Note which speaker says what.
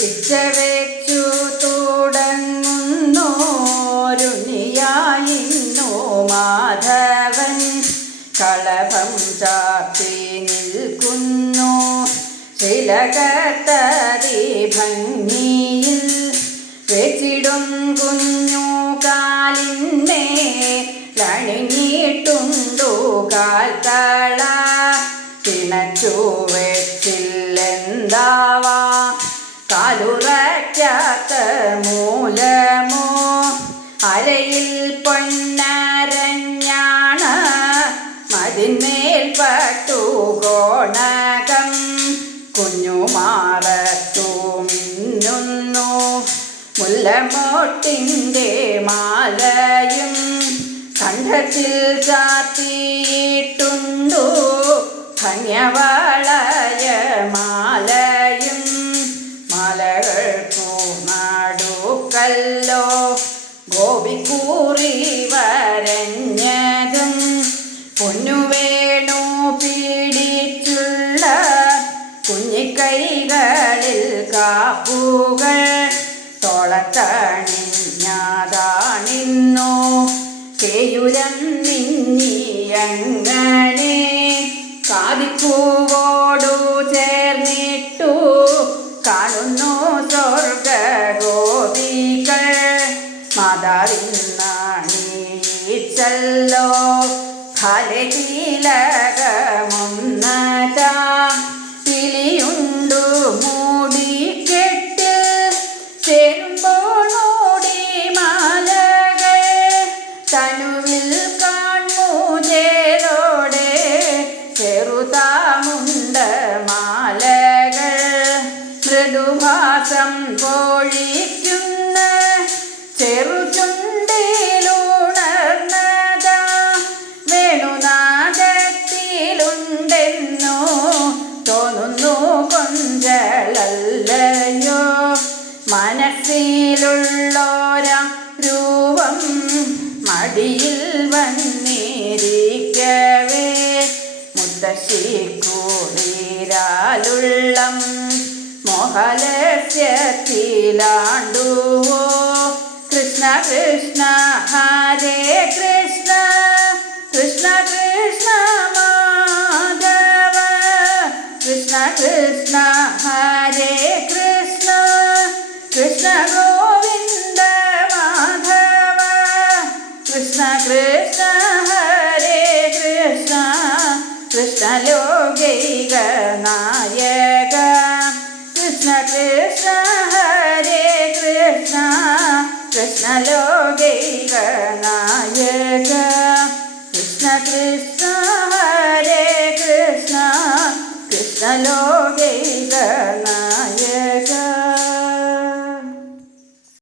Speaker 1: പിച്ച തുടങ്ങുന്നോരുണിയായിന്നോ മാധവൻ. കളഭം ചാത്തി നിൽക്കുന്നു. ശിലകത്തതി ഭംഗിയിൽ വെച്ചിടും കുഞ്ഞു കാലിന്മേ ലണിഞ്ഞിട്ടുണ്ടു കാൽത്തള. തിണച്ചു വെച്ചില്ലെന്താവാ കാലുറയ്ക്കാത്ത മൂലമോ? അരയിൽ പൊന്നരഞ്ഞാണ് മതിന്മേൽ പട്ടു കോണകം കുഞ്ഞുമാറത്തു മിന്നുന്നു മുല്ലമോട്ടിന്റെ മാലയും കണ്ഠത്തിൽ ചാത്തിയിട്ടുണ്ടു ധന്യവാളയ നടുക്കല്ലോ ഗോപിക്കൂറി വരഞ്ഞതും പൊന്നുവേണു പീഡിച്ചുള്ള കുഞ്ഞിക്കൈകളിൽ കാപ്പുകൾ തോളത്തണിഞ്ഞാതാണിന്നു. കേയുരം നിന്നിയങ്ങനെ കാതിപ്പൂവോടു മാതാവിന്നീച്ചല്ലോ ഫലകീലകമൊന്നതാ മൂടി കെട്ട്. ചേരുമ്പോണോടി മാലകൾ. തനുവിൽ തോന്നുന്നു കൊഞ്ചലല്ലയോ? മനസ്സിലുള്ളോര രൂപം മടിയിൽ വന്നിരിക്കവേ. മുത്തശ്ശി മുത്തശ്ശിക്കൂടിരാലുള്ളം മോഹലസ്യത്തിലാണ്ടുവോ? കൃഷ്ണ കൃഷ്ണ ഹരേ കൃഷ്ണ കൃഷ്ണ കൃഷ്ണ മാധവ. കൃഷ്ണ കൃഷ്ണ ഹരേ കൃഷ്ണ. കൃഷ്ണ ഗോവിന്ദ മാധവ. കൃഷ്ണ കൃഷ്ണ ഹരേ കൃഷ്ണ. കൃഷ്ണ ലോകൈക നായക. കൃഷ്ണ കൃഷ്ണ ഹരേ കൃഷ്ണ. കൃഷ്ണ ലോകൈക നായക ഹരേ കൃഷ്ണ കൃഷ്ണ ലോകൈക നായക